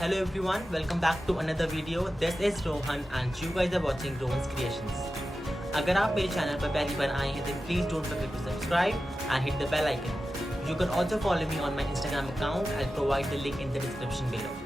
Hello everyone, welcome back to another video. This is Rohan and you guys are watching Rohan's Creations. अगर आप मेरे channel पर पहली बार आए हैं then please don't forget to subscribe and hit the bell icon. You can also follow me on my Instagram account. I'll provide the link in the description below.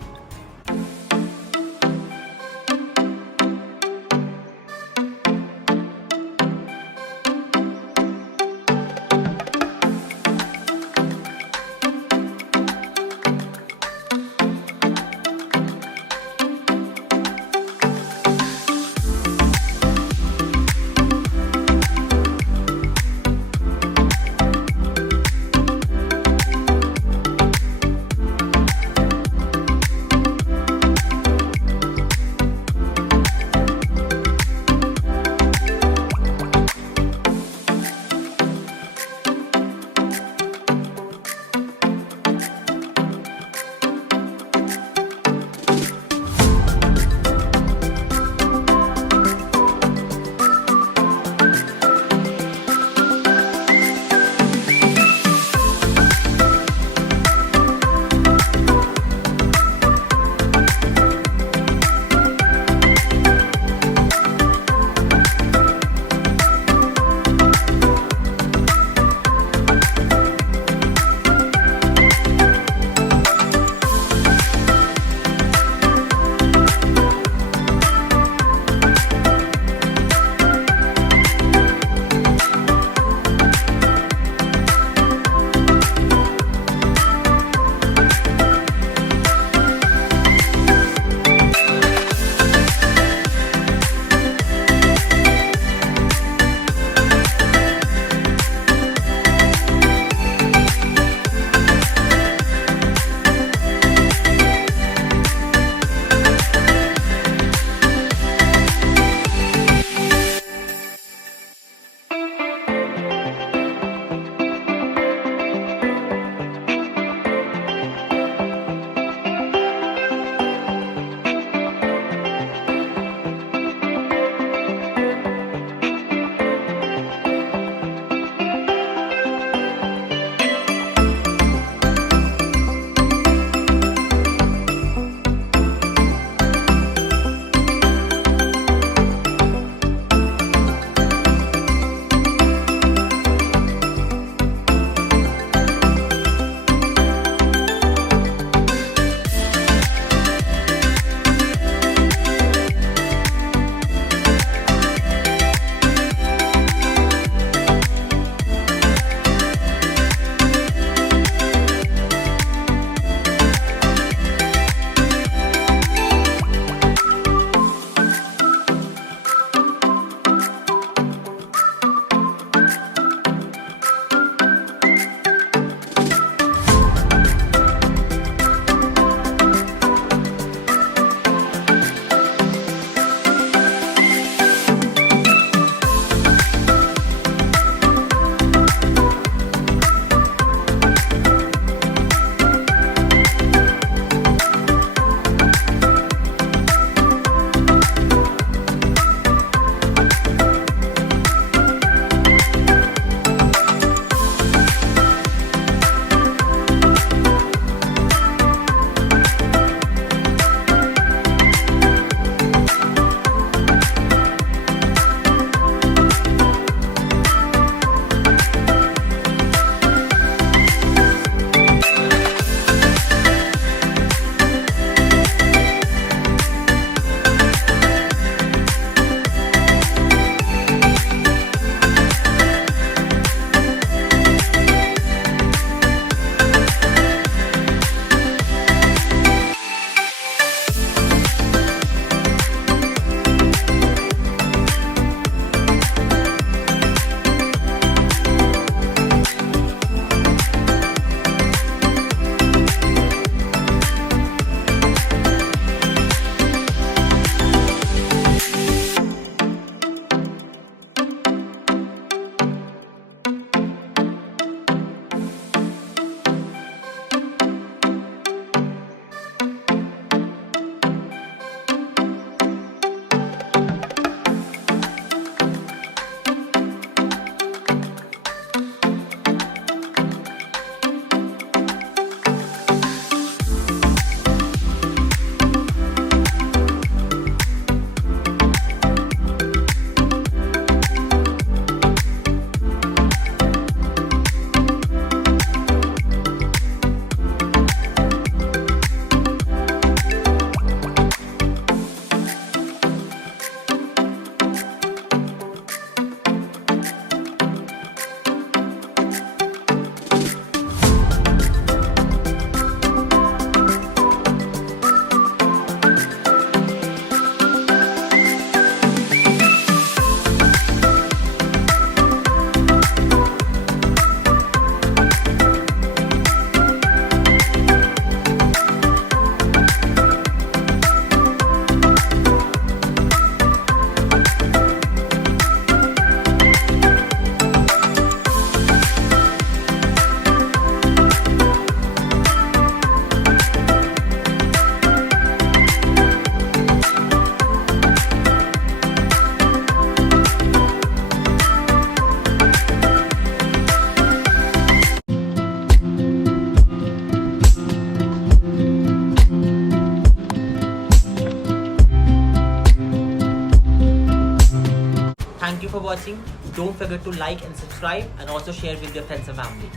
for watching. Don't forget to like and subscribe and also share with your friends and family.